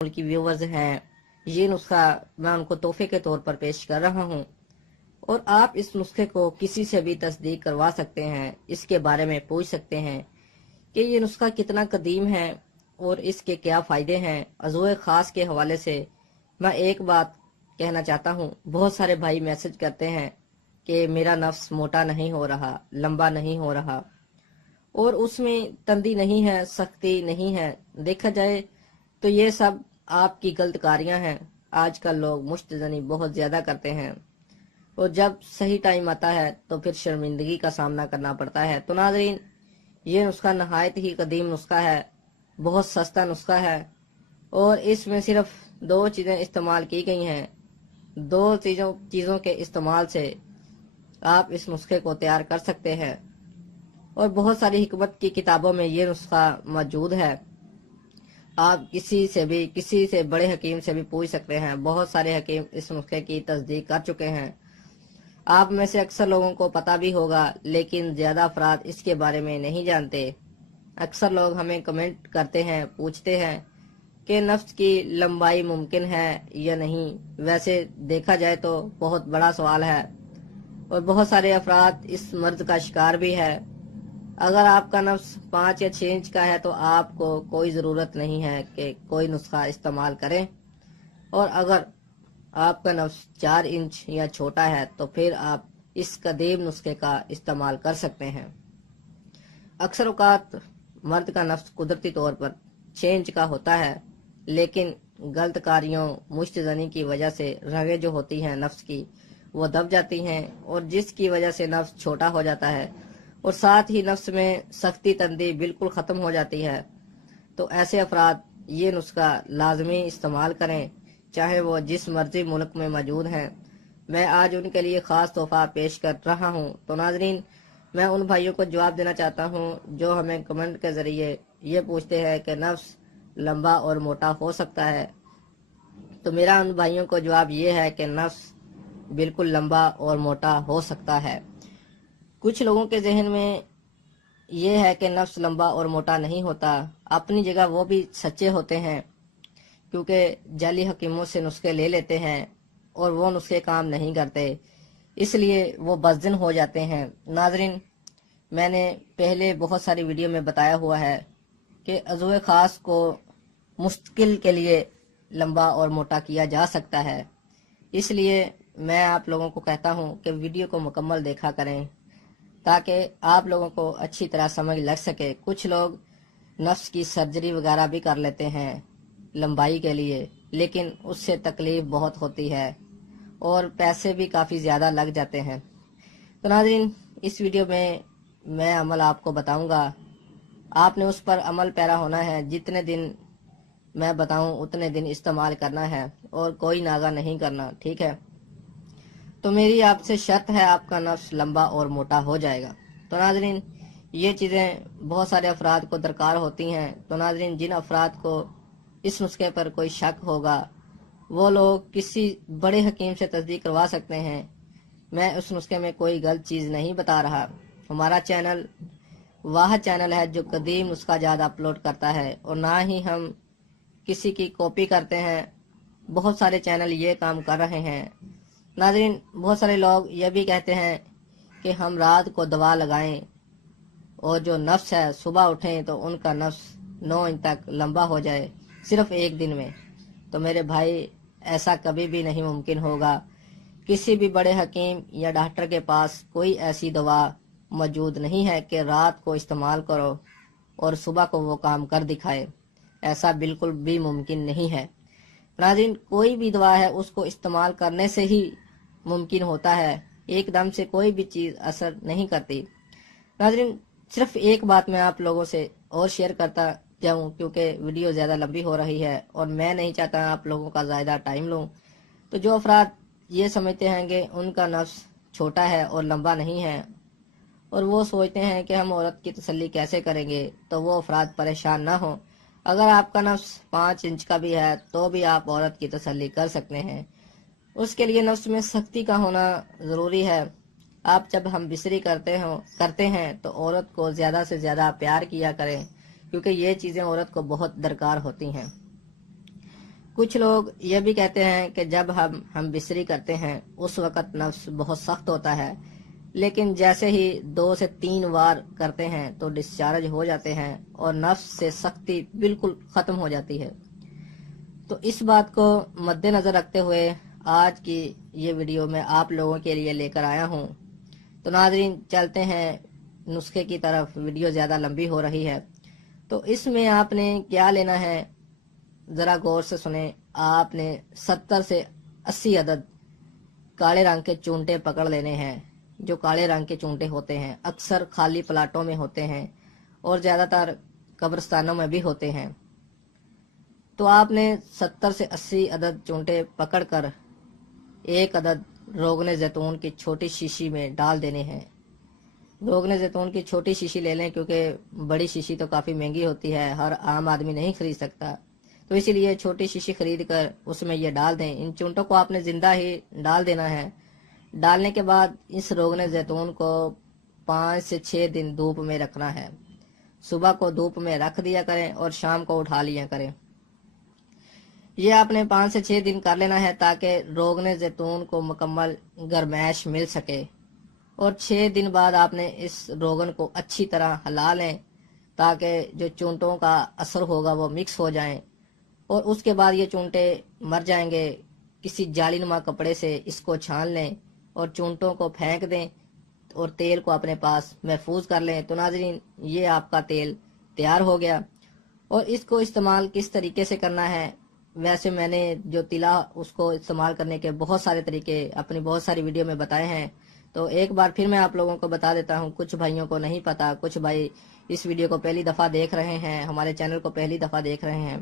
کی ویورز ہیں، یہ نسخہ میں ان کو تحفے کے طور پر پیش کر رہا ہوں، اور آپ اس نسخے کو کسی سے بھی تصدیق کروا سکتے ہیں، اس کے بارے میں پوچھ سکتے ہیں کہ یہ نسخہ کتنا قدیم ہے اور اس کے کیا فائدے ہیں۔ عضو خاص کے حوالے سے میں ایک بات کہنا چاہتا ہوں، بہت سارے بھائی میسج کرتے ہیں کہ میرا نفس موٹا نہیں ہو رہا، لمبا نہیں ہو رہا، اور اس میں تندی نہیں ہے، سختی نہیں ہے۔ دیکھا جائے تو یہ سب آپ کی غلط کاریاں ہیں۔ آج کل لوگ مشت زنی بہت زیادہ کرتے ہیں، اور جب صحیح ٹائم آتا ہے تو پھر شرمندگی کا سامنا کرنا پڑتا ہے۔ تو ناظرین، یہ نسخہ نہایت ہی قدیم نسخہ ہے، بہت سستا نسخہ ہے، اور اس میں صرف 2 چیزیں استعمال کی گئی ہیں۔ 2 چیزوں کے استعمال سے آپ اس نسخے کو تیار کر سکتے ہیں، اور بہت ساری حکمت کی کتابوں میں یہ نسخہ موجود ہے۔ آپ کسی سے بڑے حکیم سے بھی پوچھ سکتے ہیں، بہت سارے حکیم اس نسخے کی تصدیق کر چکے ہیں۔ آپ میں سے اکثر لوگوں کو پتہ بھی ہوگا، لیکن زیادہ افراد اس کے بارے میں نہیں جانتے۔ اکثر لوگ ہمیں کمنٹ کرتے ہیں، پوچھتے ہیں کہ نفس کی لمبائی ممکن ہے یا نہیں۔ ویسے دیکھا جائے تو بہت بڑا سوال ہے، اور بہت سارے افراد اس مرض کا شکار بھی ہے۔ اگر آپ کا نفس 5 یا 6 انچ کا ہے تو آپ کو کوئی ضرورت نہیں ہے کہ کوئی نسخہ استعمال کریں، اور اگر آپ کا نفس 4 انچ یا چھوٹا ہے تو پھر آپ اس قدیم نسخے کا استعمال کر سکتے ہیں۔ اکثر اوقات مرد کا نفس قدرتی طور پر 6 انچ کا ہوتا ہے، لیکن غلط کاریوں، مشت زنی کی وجہ سے رگیں جو ہوتی ہیں نفس کی، وہ دب جاتی ہیں، اور جس کی وجہ سے نفس چھوٹا ہو جاتا ہے، اور ساتھ ہی نفس میں سختی تندی بالکل ختم ہو جاتی ہے۔ تو ایسے افراد یہ نسخہ لازمی استعمال کریں، چاہے وہ جس مرضی ملک میں موجود ہیں۔ میں آج ان کے لیے خاص تحفہ پیش کر رہا ہوں۔ تو ناظرین، میں ان بھائیوں کو جواب دینا چاہتا ہوں جو ہمیں کمنٹ کے ذریعے یہ پوچھتے ہیں کہ نفس لمبا اور موٹا ہو سکتا ہے۔ تو میرا ان بھائیوں کو جواب یہ ہے کہ نفس بالکل لمبا اور موٹا ہو سکتا ہے۔ کچھ لوگوں کے ذہن میں یہ ہے کہ نفس لمبا اور موٹا نہیں ہوتا۔ اپنی جگہ وہ بھی سچے ہوتے ہیں، کیونکہ جعلی حکیموں سے نسخے لے لیتے ہیں اور وہ نسخے کام نہیں کرتے، اس لیے وہ بزدل ہو جاتے ہیں۔ ناظرین، میں نے پہلے بہت ساری ویڈیو میں بتایا ہوا ہے کہ عضو خاص کو مستقل کے لیے لمبا اور موٹا کیا جا سکتا ہے۔ اس لیے میں آپ لوگوں کو کہتا ہوں کہ ویڈیو کو مکمل دیکھا کریں، تاکہ آپ لوگوں کو اچھی طرح سمجھ لگ سکے۔ کچھ لوگ نفس کی سرجری وغیرہ بھی کر لیتے ہیں لمبائی کے لیے، لیکن اس سے تکلیف بہت ہوتی ہے اور پیسے بھی کافی زیادہ لگ جاتے ہیں۔ تو ناظرین، اس ویڈیو میں عمل آپ کو بتاؤں گا، آپ نے اس پر عمل پیرا ہونا ہے۔ جتنے دن میں بتاؤں اتنے دن استعمال کرنا ہے، اور کوئی ناغہ نہیں کرنا، ٹھیک ہے؟ تو میری آپ سے شرط ہے، آپ کا نفس لمبا اور موٹا ہو جائے گا۔ تو ناظرین، یہ چیزیں بہت سارے افراد کو درکار ہوتی ہیں۔ تو ناظرین، جن افراد کو اس نسخے پر کوئی شک ہوگا، وہ لوگ کسی بڑے حکیم سے تصدیق کروا سکتے ہیں۔ میں اس نسخے میں کوئی غلط چیز نہیں بتا رہا۔ ہمارا چینل واحد چینل ہے جو قدیم نسخہ جات اپلوڈ کرتا ہے، اور نہ ہی ہم کسی کی کاپی کرتے ہیں۔ بہت سارے چینل یہ کام کر رہے ہیں۔ ناظرین، بہت سارے لوگ یہ بھی کہتے ہیں کہ ہم رات کو دوا لگائیں اور جو نفس ہے صبح اٹھیں تو ان کا نفس 9 انچ تک لمبا ہو جائے صرف ایک دن میں۔ تو میرے بھائی، ایسا کبھی بھی نہیں ممکن ہوگا۔ کسی بھی بڑے حکیم یا ڈاکٹر کے پاس کوئی ایسی دوا موجود نہیں ہے کہ رات کو استعمال کرو اور صبح کو وہ کام کر دکھائے۔ ایسا بالکل بھی ممکن نہیں ہے۔ ناظرین، کوئی بھی دوا ہے اس کو استعمال کرنے سے ہی ممکن ہوتا ہے، ایک دم سے کوئی بھی چیز اثر نہیں کرتی۔ ناظرین، صرف ایک بات میں آپ لوگوں سے اور شیئر کرتا جاؤں، کیونکہ ویڈیو زیادہ لمبی ہو رہی ہے اور میں نہیں چاہتا آپ لوگوں کا زیادہ ٹائم لوں۔ تو جو افراد یہ سمجھتے ہیں کہ ان کا نفس چھوٹا ہے اور لمبا نہیں ہے، اور وہ سوچتے ہیں کہ ہم عورت کی تسلی کیسے کریں گے، تو وہ افراد پریشان نہ ہوں۔ اگر آپ کا نفس 5 انچ کا بھی ہے تو بھی آپ عورت کی تسلی کر سکتے ہیں۔ اس کے لیے نفس میں سختی کا ہونا ضروری ہے۔ آپ جب ہم بستری کرتے ہیں تو عورت کو زیادہ سے زیادہ پیار کیا کریں، کیونکہ یہ چیزیں عورت کو بہت درکار ہوتی ہیں۔ کچھ لوگ یہ بھی کہتے ہیں کہ جب ہم بستری کرتے ہیں اس وقت نفس بہت سخت ہوتا ہے، لیکن جیسے ہی 2 سے 3 وار کرتے ہیں تو ڈسچارج ہو جاتے ہیں اور نفس سے سختی بالکل ختم ہو جاتی ہے۔ تو اس بات کو مد نظر رکھتے ہوئے آج کی یہ ویڈیو میں آپ لوگوں کے لیے لے کر آیا ہوں۔ تو ناظرین چلتے ہیں نسخے کی طرف، ویڈیو زیادہ لمبی ہو رہی ہے۔ تو اس میں آپ نے کیا لینا ہے ذرا غور سے سنیں۔ آپ نے 70 سے 80 عدد کالے رنگ کے چونٹے پکڑ لینے ہیں۔ جو کالے رنگ کے چونٹے ہوتے ہیں اکثر خالی پلاٹوں میں ہوتے ہیں اور زیادہ تر قبرستانوں میں بھی ہوتے ہیں۔ تو آپ نے 70 سے 80 عدد چونٹے پکڑ کر ایک عدد روغن زیتون کی چھوٹی شیشی میں ڈال دینے ہیں۔ روغن زیتون کی چھوٹی شیشی لے لیں کیونکہ بڑی شیشی تو کافی مہنگی ہوتی ہے، ہر عام آدمی نہیں خرید سکتا، تو اسی لیے چھوٹی شیشی خرید کر اس میں یہ ڈال دیں۔ ان چونٹوں کو آپ نے زندہ ہی ڈال دینا ہے۔ ڈالنے کے بعد اس روغن زیتون کو 5 سے 6 دن دھوپ میں رکھنا ہے۔ صبح کو دھوپ میں رکھ دیا کریں اور شام کو اٹھا لیا کریں۔ یہ آپ نے 5 سے 6 دن کر لینا ہے تاکہ روغن زیتون کو مکمل گرمائش مل سکے، اور 6 دن بعد آپ نے اس روغن کو اچھی طرح ہلا لیں تاکہ جو چونٹوں کا اثر ہوگا وہ مکس ہو جائیں، اور اس کے بعد یہ چونٹے مر جائیں گے۔ کسی جالی نما کپڑے سے اس کو چھان لیں اور چونٹوں کو پھینک دیں اور تیل کو اپنے پاس محفوظ کر لیں۔ تو ناظرین یہ آپ کا تیل تیار ہو گیا۔ اور اس کو استعمال کس طریقے سے کرنا ہے، ویسے میں نے جو تلا اس کو استعمال کرنے کے بہت سارے طریقے اپنی بہت ساری ویڈیو میں بتائے ہیں، تو ایک بار پھر میں آپ لوگوں کو بتا دیتا ہوں۔ کچھ بھائیوں کو نہیں پتا، کچھ بھائی اس ویڈیو کو پہلی دفعہ دیکھ رہے ہیں، ہمارے چینل کو پہلی دفعہ دیکھ رہے ہیں،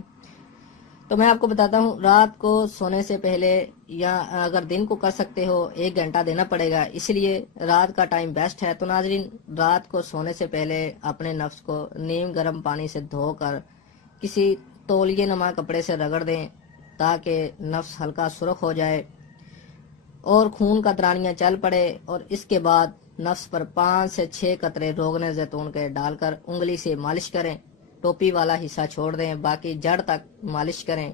تو میں آپ کو بتاتا ہوں۔ رات کو سونے سے پہلے یا اگر دن کو کر سکتے ہو 1 گھنٹہ دینا پڑے گا، اس لیے رات کا ٹائم بیسٹ ہے۔ تو ناظرین رات کو سونے سے پہلے اپنے نفس کو نیم گرم پانی سے دھو کر کسی تولیے نما کپڑے سے رگڑ دیں تاکہ نفس ہلکا سرخ ہو جائے اور خون کا درانیہ چل پڑے، اور اس کے بعد نفس پر 5 سے 6 قطرے روغن زیتون کے ڈال کر انگلی سے مالش کریں۔ ٹوپی والا حصہ چھوڑ دیں، باقی جڑ تک مالش کریں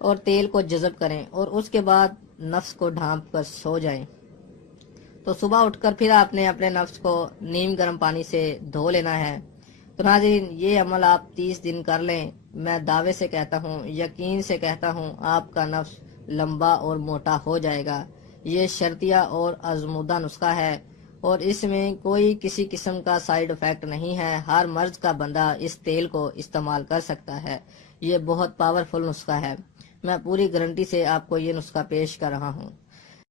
اور تیل کو جذب کریں، اور اس کے بعد نفس کو ڈھانپ کر سو جائیں۔ تو صبح اٹھ کر پھر آپ نے اپنے نفس کو نیم گرم پانی سے دھو لینا ہے۔ تو ناظرین یہ عمل آپ 30 دن کر لیں، میں دعوے سے کہتا ہوں، یقین سے کہتا ہوں، آپ کا نفس لمبا اور موٹا ہو جائے گا۔ یہ شرطیہ اور آزمودہ نسخہ ہے اور اس میں کوئی کسی قسم کا سائیڈ افیکٹ نہیں ہے۔ ہر مرض کا بندہ اس تیل کو استعمال کر سکتا ہے۔ یہ بہت پاورفل نسخہ ہے، میں پوری گارنٹی سے آپ کو یہ نسخہ پیش کر رہا ہوں۔